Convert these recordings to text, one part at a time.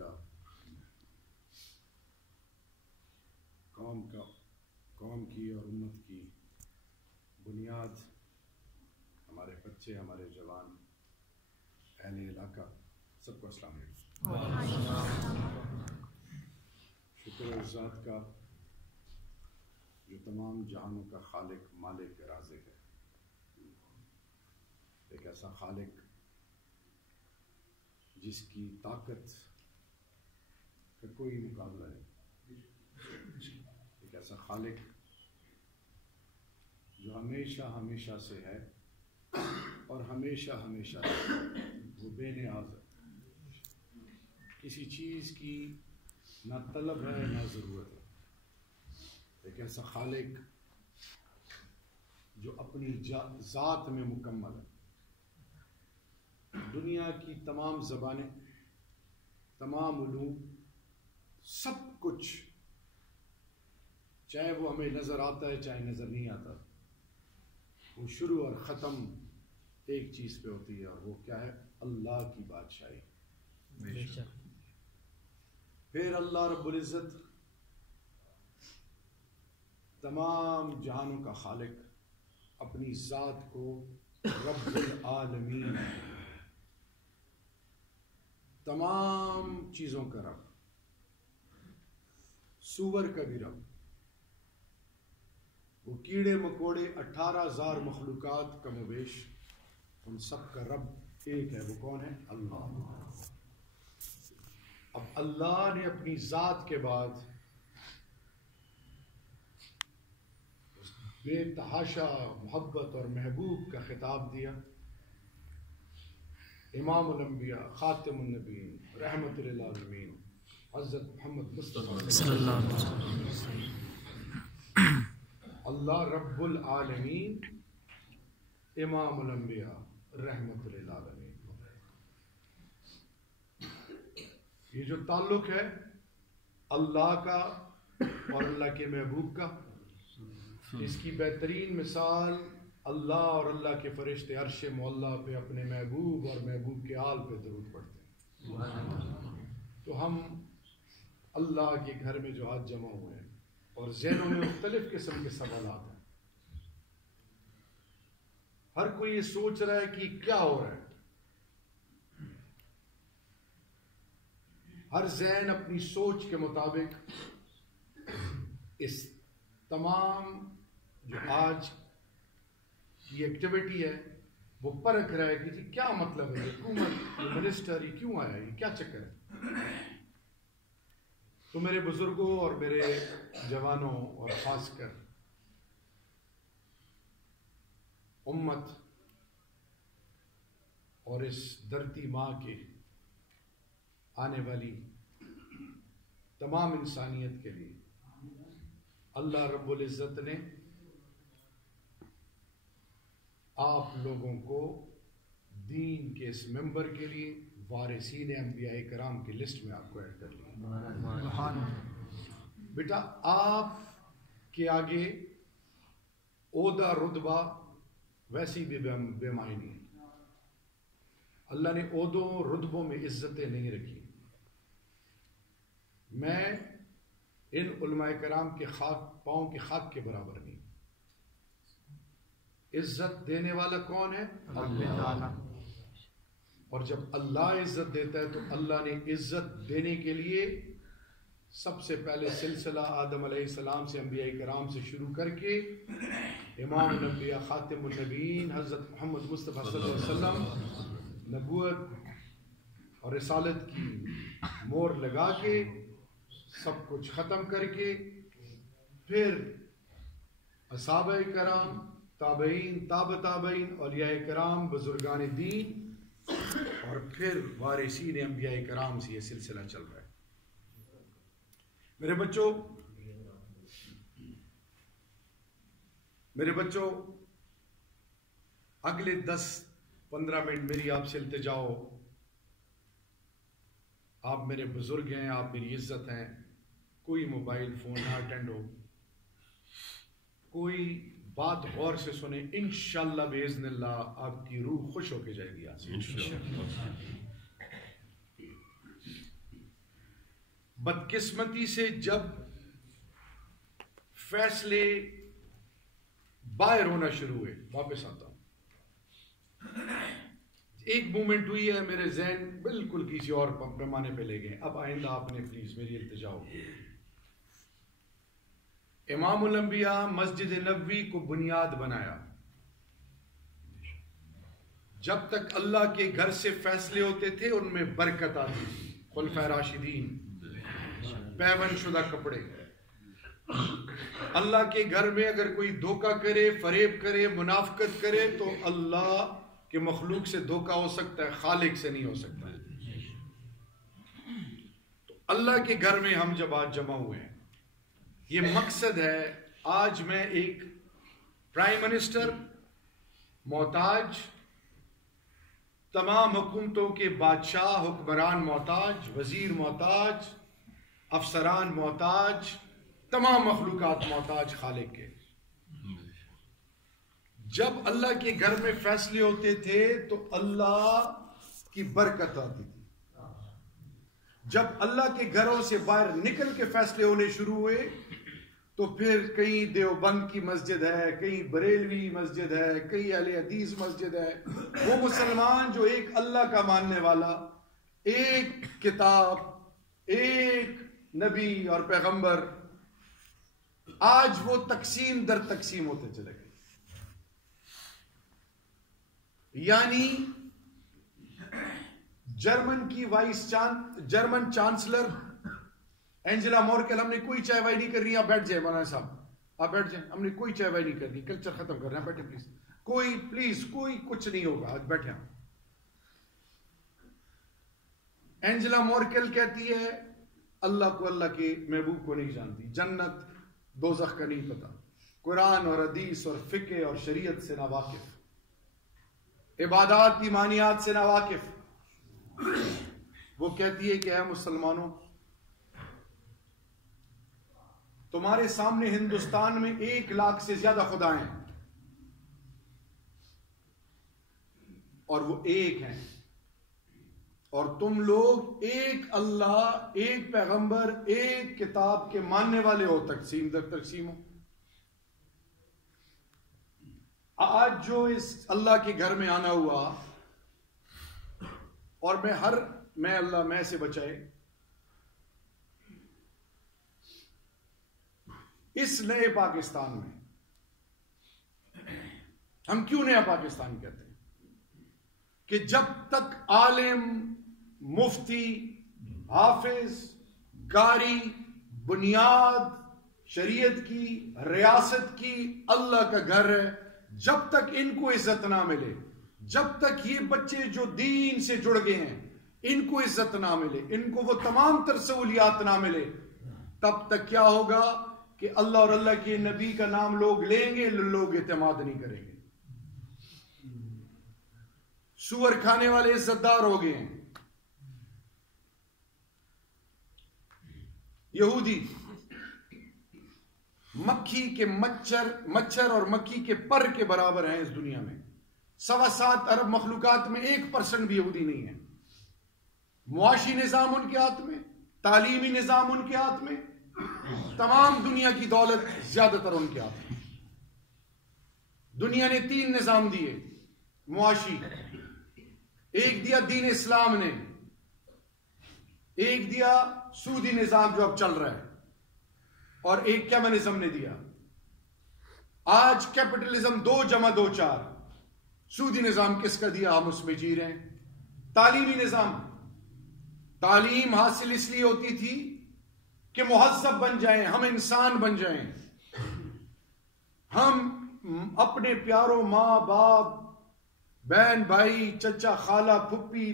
کا قوم کی اور امت کی بنیاد ہمارے بچے، ہمارے جوان، اہل علاقہ، سب کو السلام علیکم۔ شکر اس ذات کا جو تمام جہانوں کا خالق، مالک، رازق ہے، ایک ایسا خالق جس کی طاقت کا کوئی مقابلہ نہیں، ایک ایسا خالق جو ہمیشہ سے ہے اور ہمیشہ سے وہ بے نیاز ہے، کسی چیز کی نہ طلب ہے نہ ضرورت ہے، ایک ایسا خالق جو اپنی ذات میں مکمل ہے۔ دنیا کی تمام زبانیں، تمام علوم، سب کچھ، چاہے وہ ہمیں نظر آتا ہے چاہے نظر نہیں آتا، وہ شروع اور ختم ایک چیز پہ ہوتی ہے، اور وہ کیا ہے؟ اللہ کی بادشاہی۔ پھر اللہ رب العزت تمام جہانوں کا خالق اپنی ذات کو رب العالمین، تمام چیزوں کا رب، سور کا بھی رب، وہ کیڑے مکوڑے 18,000 مخلوقات کم و بیش، ان سب کا رب ایک ہے، وہ کون ہے؟ اللہ۔ اب اللہ نے اپنی ذات کے بعد بے تحاشا محبت اور محبوب کا خطاب دیا۔ امام الانبیاء، خاتم النبیین، رحمت للعالمین، حضرت محمد مصطفیٰ صلی اللہ علیہ وسلم۔ اللہ رب العالمین، امام الانبیاء، رحمت للعالمین۔ یہ جو تعلق ہے اللہ کا اور اللہ کے محبوب کا، اس کی بہترین مثال اللہ اور اللہ کے فرشتے عرش معلیٰ پہ اپنے محبوب اور محبوب کے آل پہ درود پڑھتے ہیں۔ تو ہم اللہ کے گھر میں جو آج جمع ہوئے ہیں اور ذہنوں میں مختلف قسم کے سوالات ہیں، ہر کوئی یہ سوچ رہا ہے کہ کیا ہو رہا ہے، ہر ذہن اپنی سوچ کے مطابق اس تمام جو آج کی ایکٹیویٹی ہے وہ پرکھ رہا ہے کہ جی کیا مطلب ہے، حکومت، منسٹر، یہ کیوں آیا، یہ کیا چکر ہے۔ تو میرے بزرگوں اور میرے جوانوں اور خاص کر امت اور اس دھرتی ماں کے آنے والی تمام انسانیت کے لیے اللہ رب العزت نے آپ لوگوں کو دین کے اس ممبر کے لیے وارثین انبیاء کرام کی لسٹ میں آپ کو ایڈ کر لیا۔ بیٹا آپ کے آگے عہدہ رتبہ ویسی بھی بے معنی ہے، اللہ نے عہدوں رتبوں میں عزتیں نہیں رکھی۔ میں ان علماء کرام کے پاؤں کے خاک کے برابر نہیں۔ عزت دینے والا کون ہے؟ اللہ۔ اور جب اللہ عزت دیتا ہے تو اللہ نے عزت دینے کے لیے سب سے پہلے سلسلہ آدم علیہ السلام سے انبیاء کرام سے شروع کر کے امام الانبیاء خاتم النبیین حضرت محمد مصطفیٰ صلی اللہ علیہ وسلم نبوت اور رسالت کی مور لگا کے سب کچھ ختم کر کے پھر اصحابہ کرام، تابعین، تابعین، اولیاء کرام، بزرگان دین، اور پھر وارثین انبیاء کرام سے یہ سلسلہ چل رہا ہے۔ میرے بچوں اگلے 10-15 منٹ میری آپ سے التجا ہو، آپ میرے بزرگ ہیں، آپ میری عزت ہیں، کوئی موبائل فون نہ اٹینڈ ہو، کوئی بات غور سے سنیں، انشاءاللہ باذن اللہ آپ کی روح خوش ہو کے جائے گی آج سے۔ بدقسمتی سے جب فیصلے باہر ہونا شروع ہوئے، واپس آتا ہوں، ایک مومنٹ ہوئی ہے، میرے ذہن بالکل کسی اور پیمانے پہ لے گئے، اب آئندہ آپ نے پلیز میری التجا ہوگی۔ امام الانبیاء مسجد نبوی کو بنیاد بنایا، جب تک اللہ کے گھر سے فیصلے ہوتے تھے ان میں برکت آتی تھی، خلفائے راشدین، پیون شدہ کپڑے۔ اللہ کے گھر میں اگر کوئی دھوکہ کرے، فریب کرے، منافقت کرے تو اللہ کے مخلوق سے دھوکہ ہو سکتا ہے، خالق سے نہیں ہو سکتا ہے۔ تو اللہ کے گھر میں ہم جب آج جمع ہوئے ہیں، یہ مقصد ہے، آج میں ایک پرائم منسٹر محتاج، تمام حکومتوں کے بادشاہ حکمران محتاج، وزیر محتاج، افسران محتاج، تمام مخلوقات محتاج خالق کے۔ جب اللہ کے گھر میں فیصلے ہوتے تھے تو اللہ کی برکت آتی تھی، جب اللہ کے گھروں سے باہر نکل کے فیصلے ہونے شروع ہوئے تو پھر کہیں دیوبند کی مسجد ہے، کہیں بریلوی مسجد ہے، کہیں اہل حدیث مسجد ہے، وہ مسلمان جو ایک اللہ کا ماننے والا، ایک کتاب، ایک نبی اور پیغمبر، آج وہ تقسیم در تقسیم ہوتے چلے گئے۔ یعنی جرمن کی جرمن چانسلر اینجلا مورکل، ہم نے کوئی چائے وائی نہیں کرنی، آپ بیٹھ جائیں مولانا صاحب، آپ بیٹھ جائیں، ہم نے کوئی چائے وائی نہیں کرنی، کلچر ختم کر رہے ہیں، بیٹھے پلیز، کوئی کچھ نہیں ہوگا، آج بیٹھے ہم۔ اینجلا مورکل کہتی ہے اللہ کو، اللہ کے محبوب کو نہیں جانتی، جنت دوزخ کا نہیں پتا، قرآن اور حدیث اور فقہ اور شریعت سے ناواقف، عبادات ایمانیات سے ناواقف۔ وہ کہتی ہے کہ اے مسلمانوں، تمہارے سامنے ہندوستان میں 1 لاکھ سے زیادہ خدا ہیں اور وہ ایک ہیں، اور تم لوگ ایک اللہ، ایک پیغمبر، ایک کتاب کے ماننے والے ہو، تقسیم در تقسیم ہو۔ آج جو اس اللہ کے گھر میں آنا ہوا، اور میں اللہ میں سے بچائے، اس نئے پاکستان میں، ہم کیوں نیا پاکستان کہتے ہیں؟ کہ جب تک عالم، مفتی، حافظ، قاری، بنیاد شریعت کی، ریاست کی، اللہ کا گھر ہے، جب تک ان کو عزت نہ ملے، جب تک یہ بچے جو دین سے جڑ گئے ہیں ان کو عزت نہ ملے، ان کو وہ تمام تر سہولیات نہ ملے، تب تک کیا ہوگا کہ اللہ اور اللہ کے نبی کا نام لوگ لیں گے، لوگ اعتماد نہیں کریں گے، سور کھانے والے عزت دار ہو گئے ہیں۔ یہودی مکھی کے مچھر اور مکھی کے پر کے برابر ہیں اس دنیا میں، 7.25 ارب مخلوقات میں 1% بھی یہودی نہیں ہے۔ معاشی نظام ان کے ہاتھ میں، تعلیمی نظام ان کے ہاتھ میں، تمام دنیا کی دولت زیادہ تر ان کے ہاتھ میں۔ دنیا نے 3 نظام دیے معاشی، ایک دیا دین اسلام نے، ایک دیا سودی نظام جو اب چل رہا ہے، اور ایک کمیونزم نے دیا۔ آج کیپٹلزم 2 + 2 = 4، سودی نظام کس کا دیا؟ ہم اس میں جی رہے ہیں۔ تعلیمی نظام، تعلیم حاصل اس لیے ہوتی تھی کہ مہذب بن جائیں، ہم انسان بن جائیں، ہم اپنے پیاروں ماں باپ، بہن بھائی، چچا خالہ پھپھی،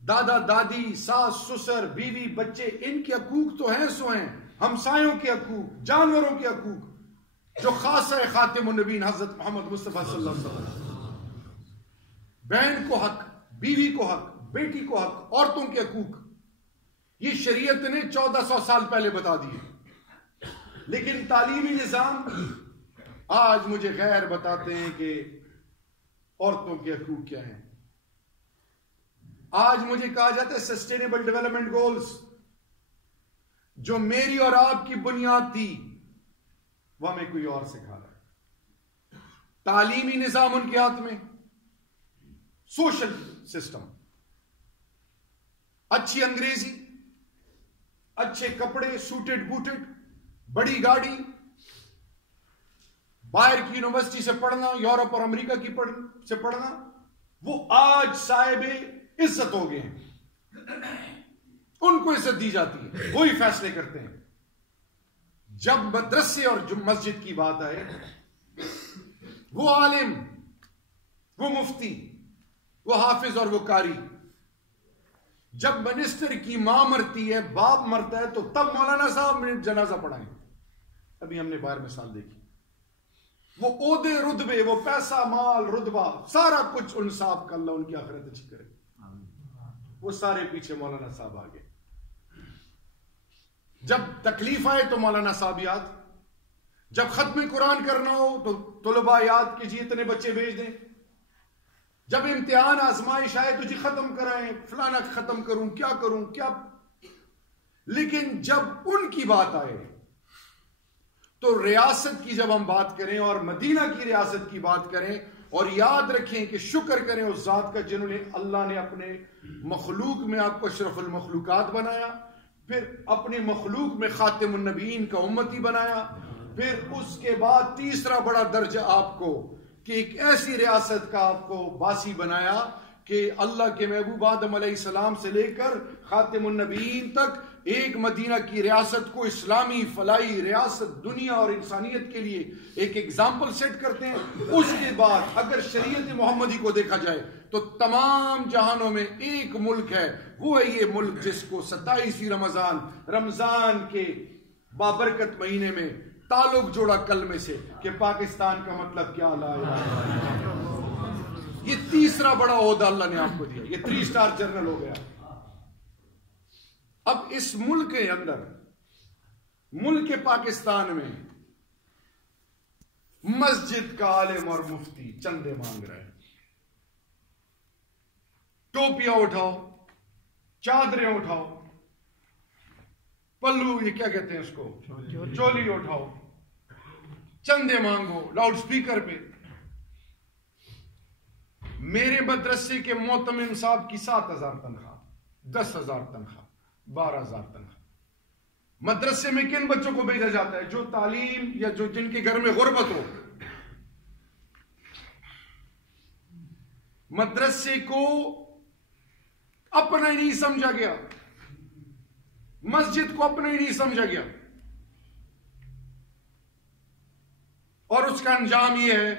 دادا دادی، ساس سسر، بیوی بچے، ان کے حقوق تو ہیں سو ہیں، ہمسایوں کے حقوق، جانوروں کے حقوق، جو خاصہ خاتم النبیین حضرت محمد مصطفیٰ صلی اللہ علیہ وسلم، بہن کو حق، بیوی کو حق، بیٹی کو حق، عورتوں کے حقوق، یہ شریعت نے 1400 سال پہلے بتا دیے۔ لیکن تعلیمی نظام آج مجھے غیر بتاتے ہیں کہ عورتوں کے حقوق کیا ہیں۔ آج مجھے کہا جاتا ہے سسٹینیبل ڈیولپمنٹ گولز، جو میری اور آپ کی بنیاد تھی وہ ہمیں کوئی اور سکھا رہا ہے. تعلیمی نظام ان کے ہاتھ میں، سوشل سسٹم، اچھی انگریزی، اچھے کپڑے، سوٹڈ بوٹڈ، بڑی گاڑی، باہر کی یونیورسٹی سے پڑھنا، یورپ اور امریکہ کی سے پڑھنا، وہ آج صاحب عزت ہو گئے ہیں. ان کو عزت دی جاتی ہے، وہی فیصلے کرتے ہیں. جب مدرسے اور مسجد کی بات آئے، وہ عالم، وہ مفتی، وہ حافظ اور وہ قاری، جب منسٹر کی ماں مرتی ہے، باپ مرتا ہے، تو تب مولانا صاحب نے جنازہ پڑھائیں. ابھی ہم نے باہر مثال دیکھی. وہ عہدے رتبے، وہ پیسہ مال رتبہ، سارا کچھ ان صاحب کا اللہ ان کی آخرت اچھی کرے، وہ سارے پیچھے مولانا صاحب آگے. جب تکلیف آئے تو مولانا صاحب یاد، جب ختم قرآن کرنا ہو تو طلباء یاد کہ جی اتنے بچے بھیج دیں، جب امتحان آزمائش آئے تو جی ختم کرائیں، فلانا ختم کروں، کیا کروں کیا. لیکن جب ان کی بات آئے تو ریاست کی جب ہم بات کریں اور مدینہ کی ریاست کی بات کریں، اور یاد رکھیں کہ شکر کریں اس ذات کا جنہوں نے اللہ نے اپنے مخلوق میں آپ کو اشرف المخلوقات بنایا، پھر اپنے مخلوق میں خاتم النبیین کا امتی بنایا، پھر اس کے بعد تیسرا بڑا درجہ آپ کو کہ ایک ایسی ریاست کا آپ کو باسی بنایا کہ اللہ کے محبوب آدم علیہ السلام سے لے کر خاتم النبیین تک ایک مدینہ کی ریاست کو اسلامی فلاحی ریاست دنیا اور انسانیت کے لیے ایک ایگزامپل سیٹ کرتے ہیں. اس کے بعد اگر شریعت محمدی کو دیکھا جائے تو تمام جہانوں میں ایک ملک ہے، وہ ہے یہ ملک جس کو 27 رمضان کے بابرکت مہینے میں تعلق جوڑا کلمے سے کہ پاکستان کا مطلب کیا لا الہ الا اللہ. یہ تیسرا بڑا عہدہ اللہ نے آپ کو دیا، یہ 3 اسٹار جنرل ہو گیا. اب اس ملک کے اندر، ملک پاکستان میں مسجد کا عالم اور مفتی چندے مانگ رہے ہیں. ٹوپیاں اٹھاؤ، چادریں اٹھاؤ، پلو یہ کیا کہتے ہیں اس کو، چولی اٹھاؤ، چندے مانگو لاؤڈ سپیکر پہ. میرے مدرسے کے معتمم صاحب کی 7,000 تنخواہ، 10,000 تنخواہ، 12,000 تنخواہ. مدرسے میں کن بچوں کو بھیجا جاتا ہے؟ جو تعلیم یا جو جن کے گھر میں غربت ہو. مدرسے کو اپنا ہی نہیں سمجھا گیا، مسجد کو اپنا ہی نہیں سمجھا گیا، اور اس کا انجام یہ ہے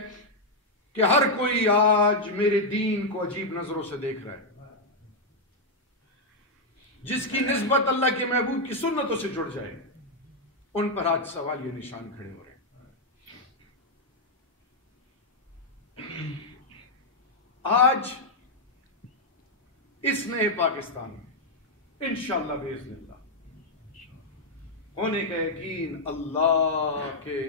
کہ ہر کوئی آج میرے دین کو عجیب نظروں سے دیکھ رہا ہے. جس کی نسبت اللہ کے محبوب کی سنتوں سے جڑ جائے ان پر آج سوال یہ نشان کھڑے ہو رہے ہیں. آج اس نئے پاکستان میں انشاءاللہ باذن اللہ ہونے کا یقین، اللہ کے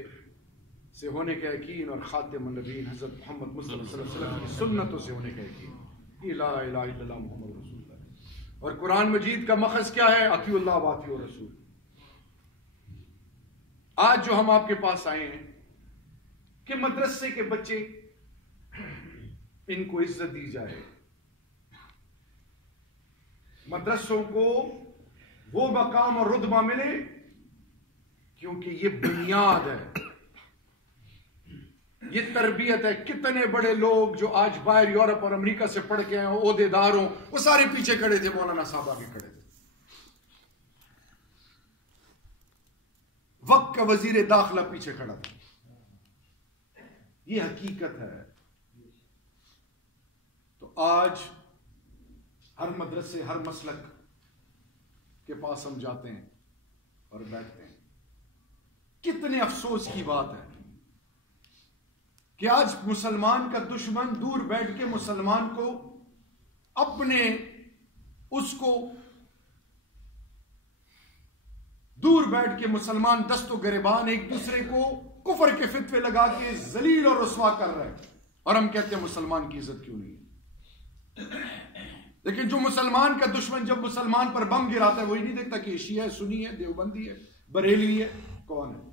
سے ہونے کا یقین، اور خاتم النبیین حضرت محمد مصطفیٰ صلی اللہ علیہ وسلم کی سنتوں سے ہونے کا یقین. لا الہ الا اللہ محمد رسول اللہ. اور قرآن مجید کا مخرج کیا ہے؟ اطیعوا اللہ واطیعوا الرسول. آج جو ہم آپ کے پاس آئے ہیں کہ مدرسے کے بچے، ان کو عزت دی جائے، مدرسوں کو وہ مقام اور رتبہ ملے، کیونکہ یہ بنیاد ہے، یہ تربیت ہے. کتنے بڑے لوگ جو آج باہر یورپ اور امریکہ سے پڑھ کے ہیں، عہدے دار ہوں، وہ سارے پیچھے کھڑے تھے، مولانا صاحب آگے کھڑے تھے. وقت کا وزیر داخلہ پیچھے کھڑا تھا. یہ حقیقت ہے. تو آج ہر مدرسے، ہر مسلک کے پاس ہم جاتے ہیں اور بیٹھتے ہیں. کتنے افسوس کی بات ہے کہ آج مسلمان کا دشمن دور بیٹھ کے مسلمان کو اپنے اس کو دور بیٹھ کے مسلمان دست و گریبان ایک دوسرے کو کفر کے فتوے لگا کے ذلیل اور رسوا کر رہے ہیں، اور ہم کہتے ہیں مسلمان کی عزت کیوں نہیں ہے. لیکن جو مسلمان کا دشمن جب مسلمان پر بم گراتا ہے وہی نہیں دیکھتا کہ شیعہ ہے، سنی ہے، دیوبندی ہے، بریلوی ہے، کون ہے؟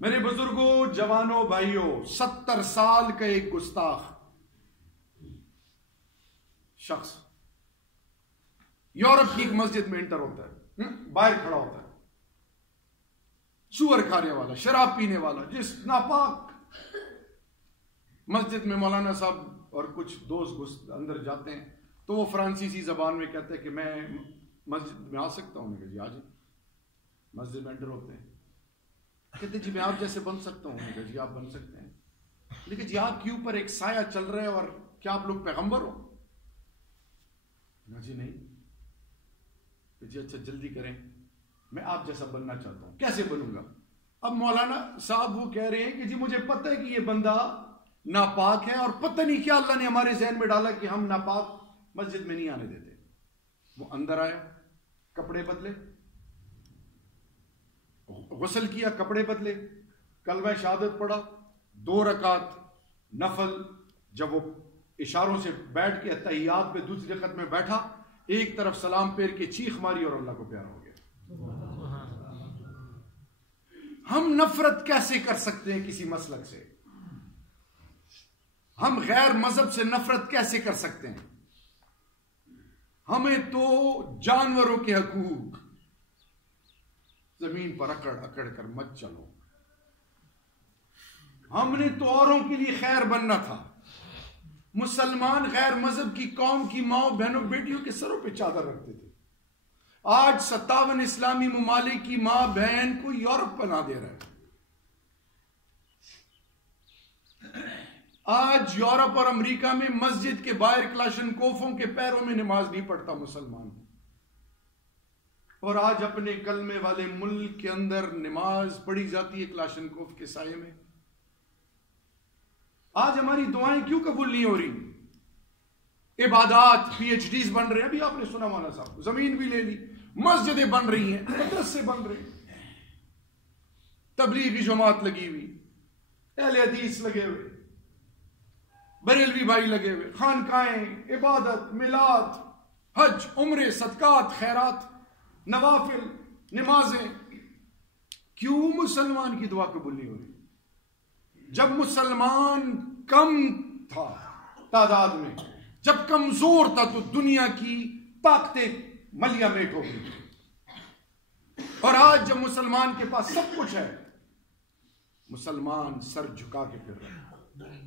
میرے بزرگوں، جوانوں، بھائیوں، 70 سال کا ایک گستاخ شخص یورپ کی ایک مسجد میں انٹر ہوتا ہے، باہر کھڑا ہوتا ہے، سور کھانے والا، شراب پینے والا، جس ناپاک مسجد میں مولانا صاحب اور کچھ دوست اندر جاتے ہیں تو وہ فرانسیسی زبان میں کہتے ہیں کہ میں مسجد میں آ سکتا ہوں؟ کہ جی آ جائیں۔ مسجد میں انٹر ہوتے ہیں، کہتے جی میں آپ جیسے بن سکتا ہوں؟ کہ جی آپ بن سکتے ہیں، لیکن جی آپ کے اوپر ایک سایہ چل رہا ہے، اور کیا آپ لوگ پیغمبر ہو؟ جی نہیں۔ کہ جی اچھا جلدی کریں، میں آپ جیسا بننا چاہتا ہوں۔ کیسے بنوں گا؟ اب مولانا صاحب وہ کہہ رہے ہیں کہ جی مجھے پتہ ہے کہ یہ بندہ ناپاک ہے، اور پتہ نہیں کیا اللہ نے ہمارے ذہن میں ڈالا کہ ہم ناپاک مسجد میں نہیں آنے دیتے۔ وہ اندر آیا، کپڑے بدلے، غسل کیا، کپڑے بدلے، کلمہ شہادت پڑھا، 2 رکعت نفل، جب وہ اشاروں سے بیٹھ کے تحیات پہ دوسری رکعت میں بیٹھا، ایک طرف سلام پھیر کے چیخ ماری اور اللہ کو پیارا ہو گیا۔ ہم نفرت کیسے کر سکتے ہیں کسی مسلک سے؟ ہم غیر مذہب سے نفرت کیسے کر سکتے ہیں؟ ہمیں تو جانوروں کے حقوق، زمین پر اکڑ اکڑ کر مت چلو، ہم نے تو اوروں کے لیے خیر بننا تھا۔ مسلمان غیر مذہب کی قوم کی ماں بہنوں بیٹیوں کے سروں پہ چادر رکھتے تھے، آج 57 اسلامی ممالک کی ماں بہن کو یورپ بنا دے رہا ہے۔ آج یورپ اور امریکہ میں مسجد کے باہر کلاشنکوفوں کے پیروں میں نماز نہیں پڑھتا مسلمان، اور آج اپنے کلمے والے ملک کے اندر نماز پڑھی جاتی ہے کلاشنکوف کے سائے میں۔ آج ہماری دعائیں کیوں قبول نہیں ہو رہی؟ عبادات پی ایچ ڈیز بن رہے ہیں، ابھی آپ نے سنا مولانا صاحب، زمین بھی لے لی، مسجدیں بن رہی ہیں، مدرسے بن رہے ہیں، تبلیغی جماعت لگی ہوئی، اہل حدیث لگے ہوئے، بریلوی بھائی لگے ہوئے، خانقاہیں، عبادت، میلاد، حج، عمرے، صدقات، خیرات، نوافل، نمازیں۔ کیوں مسلمان کی دعا قبول نہیں ہو رہی؟ جب مسلمان کم تھا تعداد میں، جب کمزور تھا، تو دنیا کی طاقتیں ملیا میٹ ہو گئی، اور آج جب مسلمان کے پاس سب کچھ ہے، مسلمان سر جھکا کے پھر رہا ہے۔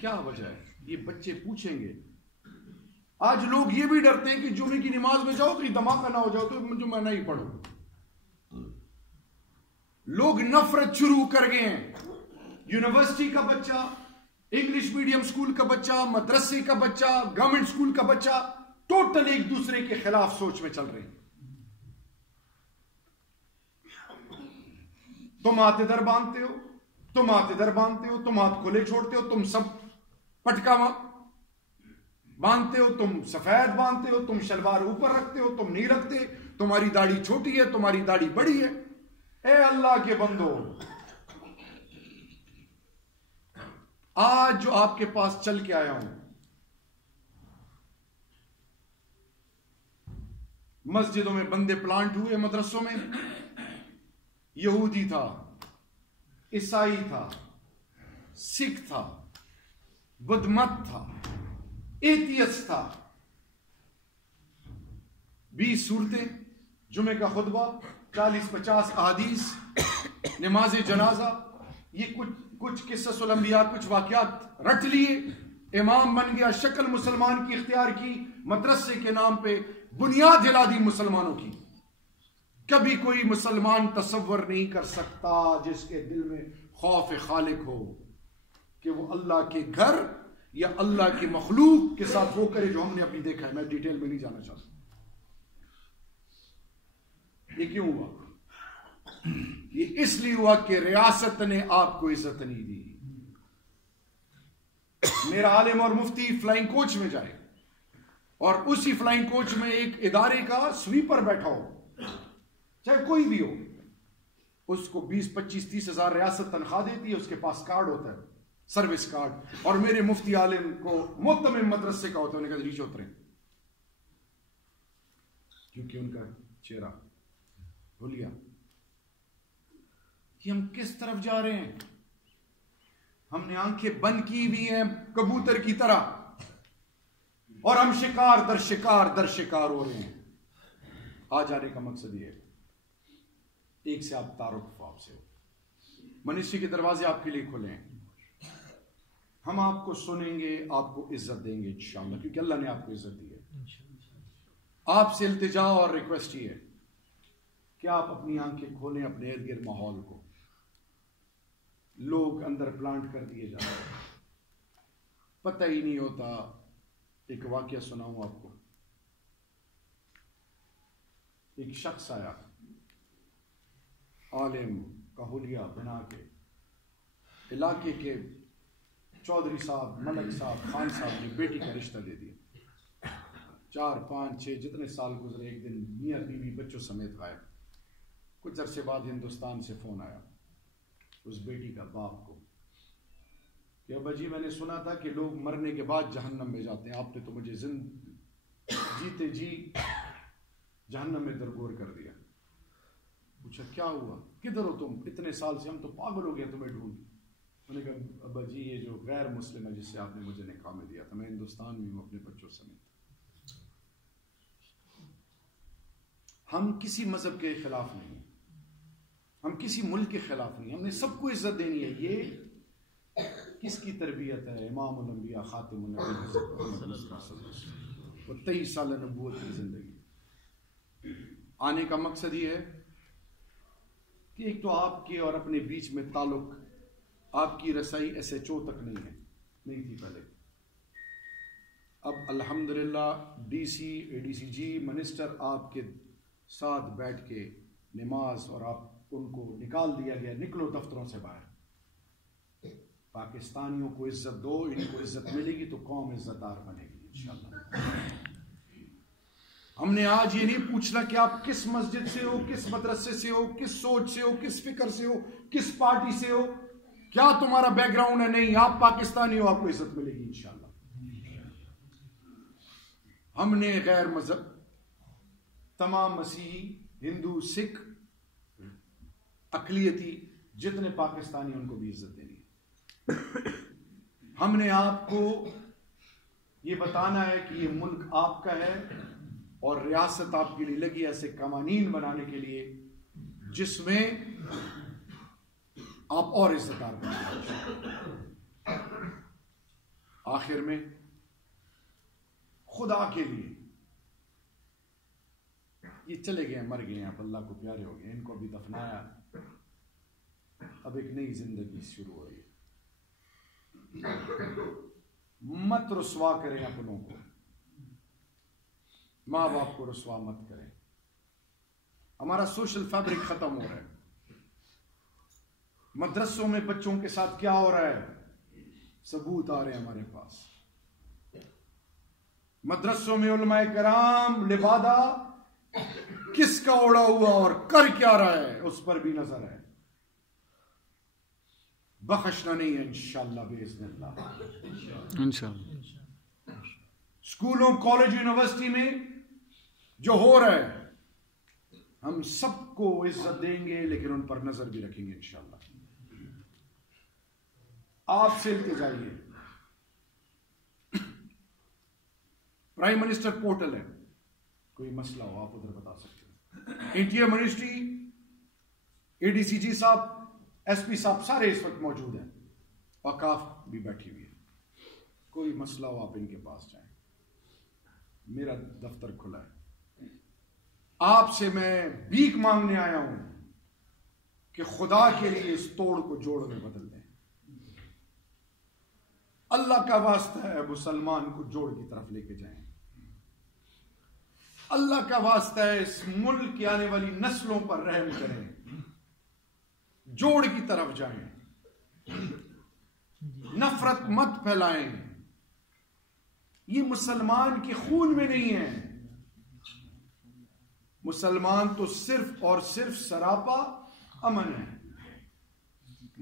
کیا وجہ ہے؟ یہ بچے پوچھیں گے۔ آج لوگ یہ بھی ڈرتے ہیں کہ جمعے کی نماز میں جاؤ کہیں دھماکہ نہ ہو جاؤ تو جمعہ نہیں پڑھو۔ لوگ نفرت شروع کر گئے ہیں۔ یونیورسٹی کا بچہ، انگلش میڈیم سکول کا بچہ، مدرسے کا بچہ، گورنمنٹ سکول کا بچہ، ٹوٹل ایک دوسرے کے خلاف سوچ میں چل رہے ہیں۔ تم ہاتھ ادھر باندھتے ہو، تم ہاتھ ادھر باندھتے ہو، تم ہاتھ کھلے چھوڑتے ہو، تم سب پٹکا باندھتے ہو، تم سفید باندھتے ہو، تم شلوار اوپر رکھتے ہو، تم نہیں رکھتے، تمہاری داڑھی چھوٹی ہے، تمہاری داڑھی بڑی ہے۔ اے اللہ کے بندو، آج جو آپ کے پاس چل کے آیا ہوں، مسجدوں میں بندے پلانٹ ہوئے، مدرسوں میں یہودی تھا، عیسائی تھا، سکھ تھا، بدھ مت تھا، ایتھیسٹ تھا، 20 صورتیں، جمعے کا خطبہ، 40-50 احادیث، نماز جنازہ، یہ کچھ قصص الانبیاء، کچھ واقعات رٹ لیے، امام بن گیا، شکل مسلمان کی اختیار کی، مدرسے کے نام پہ بنیاد ہلا دی مسلمانوں کی۔ کبھی کوئی مسلمان تصور نہیں کر سکتا جس کے دل میں خوف خالق ہو کہ وہ اللہ کے گھر یا اللہ کی مخلوق کے ساتھ وہ کرے جو ہم نے ابھی دیکھا ہے۔ میں ڈیٹیل میں نہیں جانا چاہتا۔ یہ کیوں ہوا؟ یہ اس لیے ہوا کہ ریاست نے آپ کو عزت نہیں دی۔ میرا عالم اور مفتی فلائنگ کوچ میں جائے اور اسی فلائنگ کوچ میں ایک ادارے کا سویپر بیٹھا ہو، چاہے کوئی بھی ہو، اس کو 20-25-30 ہزار ریاست تنخواہ دیتی ہے، اس کے پاس کارڈ ہوتا ہے، سروس کارڈ. اور میرے مفتی عالم کو محتمم مدرسے کا ہوتا ہے, انہوں نے کہا نیچے اتریں, کیونکہ ان کا چہرہ بھولیا. کہ ہم کس طرف جا رہے ہیں؟ ہم نے آنکھیں بند کی ہوئی ہیں کبوتر کی طرح, اور ہم شکار در شکار در شکار ہو رہے ہیں. آ جانے کا مقصد یہ ہے, ایک سے آپ تعارف آپ سے ہو. منسٹری کے دروازے آپ کے لیے کھلے ہیں. ہم آپ کو سنیں گے, آپ کو عزت دیں گے انشاءاللہ, کیونکہ اللہ نے آپ کو عزت دی ہے. آپ سے التجا اور ریکویسٹ یہ ہے کہ آپ اپنی آنکھیں کھولیں اپنے ارد گرد ماحول کو. لوگ اندر پلانٹ کر دیے جاتے ہیں, پتہ ہی نہیں ہوتا. ایک واقعہ سناؤں آپ کو. ایک شخص آیا, عالم کا حلیہ بنا کے, علاقے کے چودھری صاحب, ملک صاحب, خان صاحب کی بیٹی کا رشتہ دے دیا. 4 5 6 جتنے سال گزرے, ایک دن میاں بیوی بچوں سمیت غائب. کچھ عرصے بعد ہندوستان سے فون آیا اس بیٹی کا باپ کو کہ ابا جی میں نے سنا تھا کہ لوگ مرنے کے بعد جہنم میں جاتے ہیں, آپ نے تو مجھے جیتے جی جہنم میں درگور کر دیا. پوچھا کیا ہوا, کدھر ہو تم؟ اتنے سال سے ہم تو پاگل ہو گیا تمہیں ڈھونڈ. میں نے کہا ابا جی یہ جو غیر مسلم ہے جس سے آپ نے مجھے نکاح میں دیا تھا, میں ہندوستان میں ہوں اپنے بچوں سمیت. ہم کسی مذہب کے خلاف نہیں, ہم کسی ملک کے خلاف نہیں, ہم نے سب کو عزت دینی ہے. یہ کس کی تربیت ہے؟ امام الانبیاء خاتم النبی 23 سال نبوت کی زندگی. آنے کا مقصد یہ ہے کہ ایک تو آپ کے اور اپنے بیچ میں تعلق, آپ کی رسائی SHO تک نہیں تھی پہلے. اب الحمدللہ DC ADCG منسٹر آپ کے ساتھ بیٹھ کے نماز, اور آپ ان کو نکال دیا گیا, نکلو دفتروں سے باہر. پاکستانیوں کو عزت دو, ان کو عزت ملے گی تو قوم عزت دار بنے گی انشاءاللہ. ہم نے آج یہ نہیں پوچھنا کہ آپ کس مسجد سے ہو, کس مدرسے سے ہو, کس سوچ سے ہو, کس فکر سے ہو, کس پارٹی سے ہو, کیا تمہارا بیک گراؤنڈ ہے. نہیں, آپ پاکستانی ہو, آپ کو عزت ملے گی انشاءاللہ. ہم نے غیر مذہب, تمام مسیحی, ہندو, سکھ, اقلیتی جتنے پاکستانی ان کو بھی عزت دینی ہے. ہم نے آپ کو یہ بتانا ہے کہ یہ ملک آپ کا ہے اور ریاست آپ کے لیے لگی ایسے قوانین بنانے کے لیے جس میں آپ اور عزت دار بنیں. آخر میں خدا کے لیے یہ چلے گئے, مر گئے, آپ اللہ کو پیارے ہو گئے, ان کو ابھی دفنایا, اب ایک نئی زندگی شروع ہو رہی ہے. مت رسوا کریں اپنوں کو, ماں باپ کو رسوا مت کریں. ہمارا سوشل فیبرک ختم ہو رہا ہے. مدرسوں میں بچوں کے ساتھ کیا ہو رہا ہے, ثبوت آ رہے ہیں ہمارے پاس. مدرسوں میں علماء کرام لبادہ کس کا اوڑا ہوا اور کر کیا رہا ہے اس پر بھی نظر ہے. بخشنا نہیں ہے انشاءاللہ باذن اللہ. انشاءاللہ اسکولوں, کالج, یونیورسٹی میں جو ہو رہا ہے ہم سب کو عزت دیں گے, لیکن ان پر نظر بھی رکھیں گے انشاءاللہ. آپ سے التجا ہے, پرائم منسٹر پورٹل ہے, کوئی مسئلہ ہو آپ ادھر بتا سکتے ہیں. انٹیریئر منسٹری, ADCG صاحب, SP صاحب سارے اس وقت موجود ہیں, اوقاف بھی بیٹھی ہوئی ہے. کوئی مسئلہ ہو آپ ان کے پاس جائیں, میرا دفتر کھلا ہے. آپ سے میں بھیک مانگنے آیا ہوں کہ خدا کے لیے اس توڑ کو جوڑ میں بدل دیں. اللہ کا واسطہ ہے مسلمان کو جوڑ کی طرف لے کے جائیں. اللہ کا واسطہ ہے اس ملک کی آنے والی نسلوں پر رحم کریں, جوڑ کی طرف جائیں, نفرت مت پھیلائیں. یہ مسلمان کے خون میں نہیں ہے. مسلمان تو صرف اور صرف سراپا امن ہے.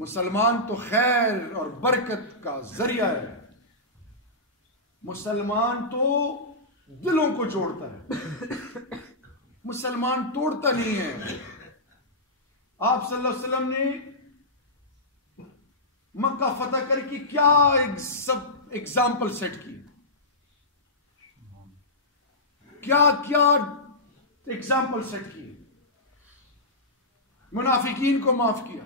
مسلمان تو خیر اور برکت کا ذریعہ ہے، مسلمان تو دلوں کو جوڑتا ہے، مسلمان توڑتا نہیں ہے۔ آپ صلی اللہ علیہ وسلم نے مکہ فتح کر کے کیا ایگزامپل سیٹ کی، کیا کیا ایگزامپل سیٹ کی، منافقین کو معاف کیا،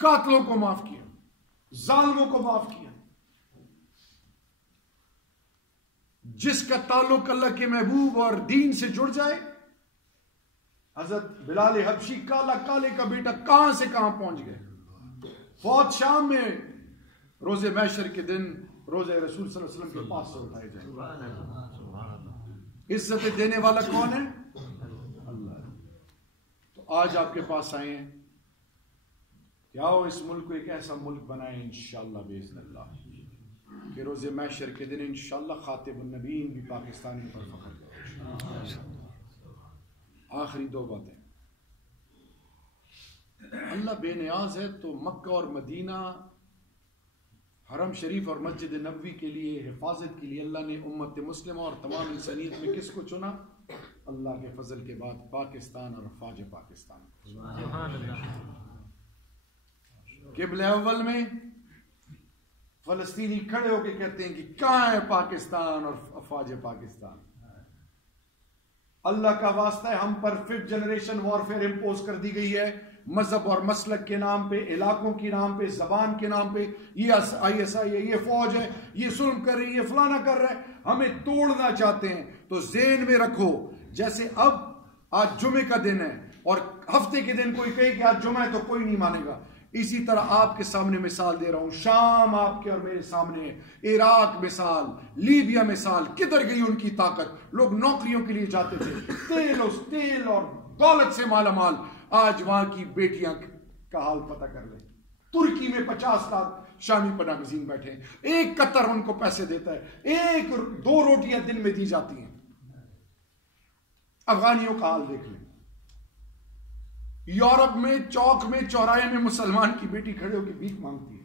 قاتلوں کو معاف کیا، ظالموں کو معاف کیا۔ جس کا تعلق اللہ کے محبوب اور دین سے جڑ جائے، حضرت بلال حبشی کالا کالے کا بیٹا کہاں سے کہاں پہنچ گئے، فوت شام میں روز محشر کے دن روز رسول صلی اللہ علیہ وسلم کے پاس سے اٹھائے جائیں۔ عزت دینے والا کون ہے؟ اللہ۔ تو آج آپ کے پاس آئے ہیں کہ آؤ اس ملک کو ایک ایسا ملک بنائیں انشاءاللہ باذن اللہ کہ روز محشر کے دن انشاءاللہ خاتم النبیین بھی پاکستانی پر فخر کرے۔ آخری دو باتیں، اللہ بے نیاز ہے تو مکہ اور مدینہ، حرم شریف اور مسجد نبوی کے لیے حفاظت کے لیے اللہ نے امت مسلمہ اور تمام انسانیت میں کس کو چنا؟ اللہ کے فضل کے بعد پاکستان اور افواج پاکستان۔ قبلہ اول میں فلسطینی کھڑے ہو کے کہتے ہیں کہ کہاں ہے پاکستان اور افواج پاکستان؟ اللہ کا واسطہ ہے، ہم پر 5th جنریشن وارفیئر امپوز کر دی گئی ہے، مذہب اور مسلک کے نام پہ، علاقوں کے نام پہ، زبان کے نام پہ، یہ ISI ہے، یہ فوج ہے، یہ ظلم کر رہی ہے، یہ فلانا کر رہا ہے، ہمیں توڑنا چاہتے ہیں۔ تو ذہن میں رکھو، جیسے اب آج جمعے کا دن ہے اور ہفتے کے دن کوئی کہے کہ آج جمعہ ہے تو کوئی نہیں مانے گا، اسی طرح آپ کے سامنے مثال دے رہا ہوں، شام آپ کے اور میرے سامنے، عراق مثال، لیبیا مثال، کدھر گئی ان کی طاقت؟ لوگ نوکریوں کے لیے جاتے تھے، تیل اور دولت سے مالا مال، آج وہاں کی بیٹیاں کا حال پتہ کر لیں۔ ترکی میں 50 لاکھ شامی پناہ گزین بیٹھے ہیں، ایک قطر ان کو پیسے دیتا ہے، 2 روٹیاں دن میں دی جاتی ہیں۔ افغانیوں کا حال دیکھ لیں، یورپ میں چوک میں چوراہے میں مسلمان کی بیٹی کھڑے ہو کے بھیک مانگتی ہے۔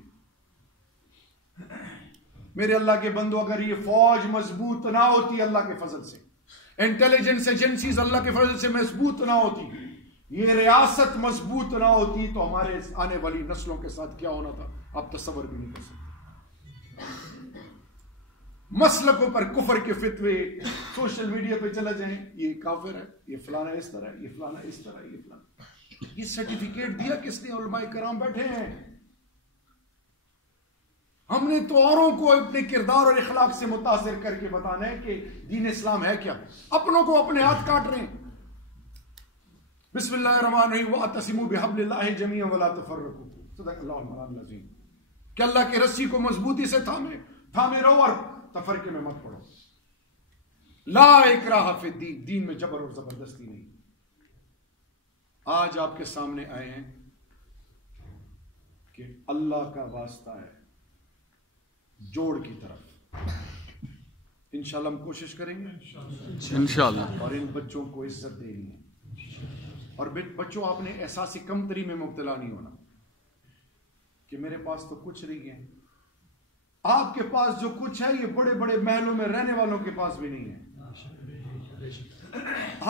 میرے اللہ کے بندو، اگر یہ فوج مضبوط نہ ہوتی اللہ کے فضل سے، انٹیلیجنس ایجنسیز اللہ کے فضل سے مضبوط نہ ہوتی، یہ ریاست مضبوط نہ ہوتی، تو ہمارے آنے والی نسلوں کے ساتھ کیا ہونا تھا آپ تصور بھی نہیں کر سکتے۔ مسلکوں پر کفر کے فتوے سوشل میڈیا پہ چلا جائیں، یہ کافر ہے، یہ فلانا اس طرح، یہ فلانا اس طرح، یہ فلانا۔ یہ سرٹیفکیٹ دیا کس نے؟ علماء کرام بیٹھے ہیں۔ ہم نے تو اوروں کو اپنے کردار اور اخلاق سے متاثر کر کے بتانا ہے کہ دین اسلام ہے کیا، اپنوں کو اپنے ہاتھ کاٹ رہے ہیں۔ بسم اللہ الرحمن الرحیم، وَاعْتَصِمُوا بِحَبْلِ اللَّهِ جَمِيعًا وَلَا تَفَرَّقُوا، صدق اللہ المولانا العظیم۔ کہ اللہ کی رسی کو مضبوطی سے تھامے رہو اور تفرقے میں مت پڑو۔ لا اکراہ فی الدین، دین میں جبر اور زبردستی نہیں۔ آج آپ کے سامنے آئے ہیں کہ اللہ کا واسطہ ہے جوڑ کی طرف، انشاءاللہ ہم کوشش کریں گے انشاءاللہ، اور ان بچوں کو عزت دینی ہے۔ اور بچوں، آپ نے احساس کمتری میں مبتلا نہیں ہونا کہ میرے پاس تو کچھ نہیں ہے۔ آپ کے پاس جو کچھ ہے یہ بڑے بڑے محلوں میں رہنے والوں کے پاس بھی نہیں ہے۔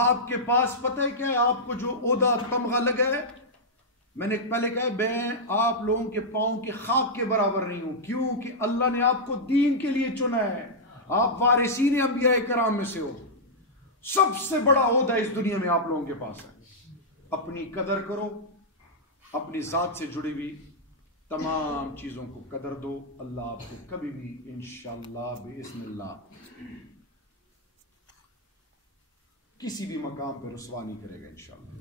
آپ کے پاس پتہ ہے کیا ہے؟ آپ کو جو عہدہ تمغہ لگا ہے، میں نے پہلے کہا میں آپ لوگوں کے پاؤں کے خاک کے برابر نہیں ہوں، کیوں کہ اللہ نے آپ کو دین کے لیے چنا ہے، آپ وارثین انبیاء کرام میں سے ہو۔ سب سے بڑا عہدہ اس دنیا میں آپ لوگوں کے پاس ہے۔ اپنی قدر کرو، اپنی ذات سے جڑی ہوئی تمام چیزوں کو قدر دو، اللہ آپ کو کبھی بھی انشاءاللہ باذن اللہ کسی بھی مقام پہ رسوا نہیں کرے گا انشاءاللہ۔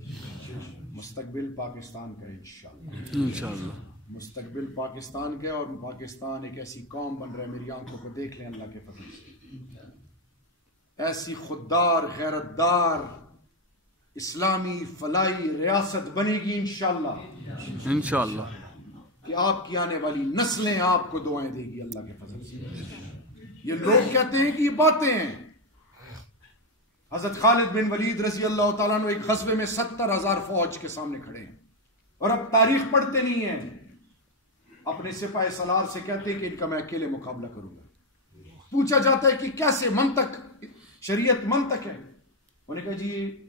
مستقبل پاکستان کا انشاءاللہ، مستقبل پاکستان کا، اور پاکستان ایک ایسی قوم بن رہا ہے، میری آنکھوں کو دیکھ لیں اللہ کے فضل سے، ایسی خوددار غیرتدار اسلامی فلاحی ریاست بنے گی انشاءاللہ کہ آپ کی آنے والی نسلیں آپ کو دعائیں دے گی اللہ کے فضل سے۔ یہ لوگ کہتے ہیں کہ یہ باتیں ہیں۔ حضرت خالد بن ولید رضی اللہ تعالیٰ عنہ ایک غزوے میں 70,000 فوج کے سامنے کھڑے ہیں، اور اب تاریخ پڑھتے نہیں ہیں، اپنے سپاہ سالار سے کہتے ہیں کہ ان کا میں اکیلے مقابلہ کروں گا۔ پوچھا جاتا ہے کہ کیسے منطق، شریعت منطق ہے، انہوں نے کہا جی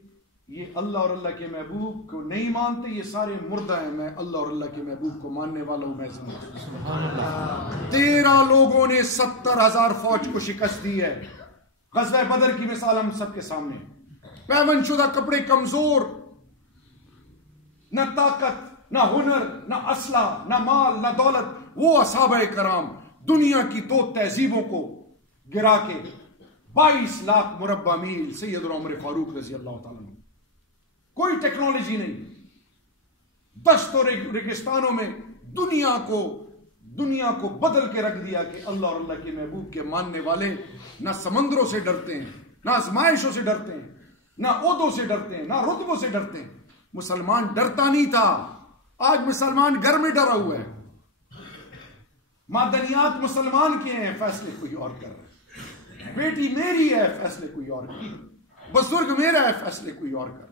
یہ اللہ اور اللہ کے محبوب کو نہیں مانتے، یہ سارے مردہ ہیں، میں اللہ اور اللہ کے محبوب کو ماننے والا ہوں، میں زندہ۔ 13 لوگوں نے 70,000 فوج کو شکست دی ہے۔ غزوہ بدر کی مثال ہم سب کے سامنے، پیون شدہ کپڑے، کمزور، نہ طاقت، نہ ہنر، نہ اسلحہ، نہ مال، نہ دولت، وہ اصحابہ کرام دنیا کی 2 تہذیبوں کو گرا کے 22 لاکھ مربع میل سیدنا عمر فاروق رضی اللہ تعالیٰ عنہ، کوئی ٹیکنالوجی نہیں، دشت و ریگستانوں میں دنیا کو بدل کے رکھ دیا کہ اللہ اور اللہ کے محبوب کے ماننے والے نہ سمندروں سے ڈرتے ہیں، نہ آزمائشوں سے ڈرتے ہیں، نہ عہدوں سے ڈرتے ہیں، نہ رتبوں سے ڈرتے ہیں۔ مسلمان ڈرتا نہیں تھا، آج مسلمان گھر میں ڈرا ہوا ہے۔ معدنیات مسلمان کے ہیں، فیصلے کوئی اور کر رہے ہیں، بیٹی میری ہے، فیصلے کوئی اور کر رہے ہیں، بزرگ میرا ہے، فیصلے کوئی اور کر رہے ہیں،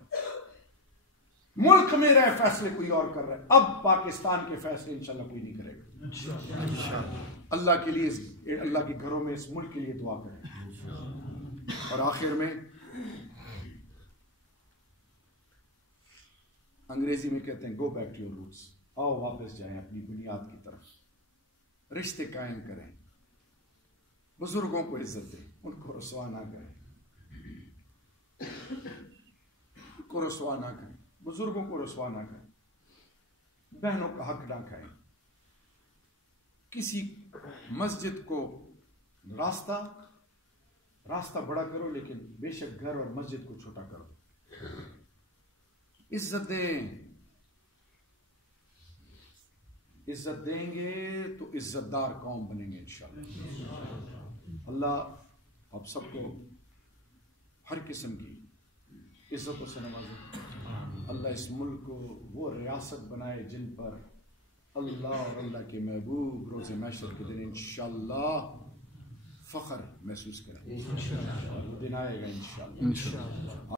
ملک میرا ہے، فیصلے کوئی اور کر رہا ہے۔ اب پاکستان کے فیصلے انشاءاللہ کوئی نہیں کرے گا۔ اللہ کے لیے، اللہ کے گھروں میں اس ملک کے لیے دعا کریں۔ اور آخر میں انگریزی میں کہتے ہیں go back to your roots, آؤ واپس جائیں اپنی بنیاد کی طرف، رشتے قائم کریں، بزرگوں کو عزت دیں، ان کو رسوا نہ کریں، ان کو رسوا نہ کریں، بزرگوں کو رسوا نہ کریں، بہنوں کا حق نہ کھائیں، کسی مسجد کو راستہ بڑا کرو لیکن بے شک گھر اور مسجد کو چھوٹا کرو، عزت دیں، عزت دیں گے تو عزت دار قوم بنیں گے انشاءاللہ۔ اللہ آپ سب کو ہر قسم کی عزتوں سے نوازے، اللہ اس ملک کو وہ ریاست بنائے جن پر اللہ اور اللہ کے محبوب روز محشر کے دن انشاءاللہ فخر محسوس کریں، وہ دن آئے گا انشاءاللہ۔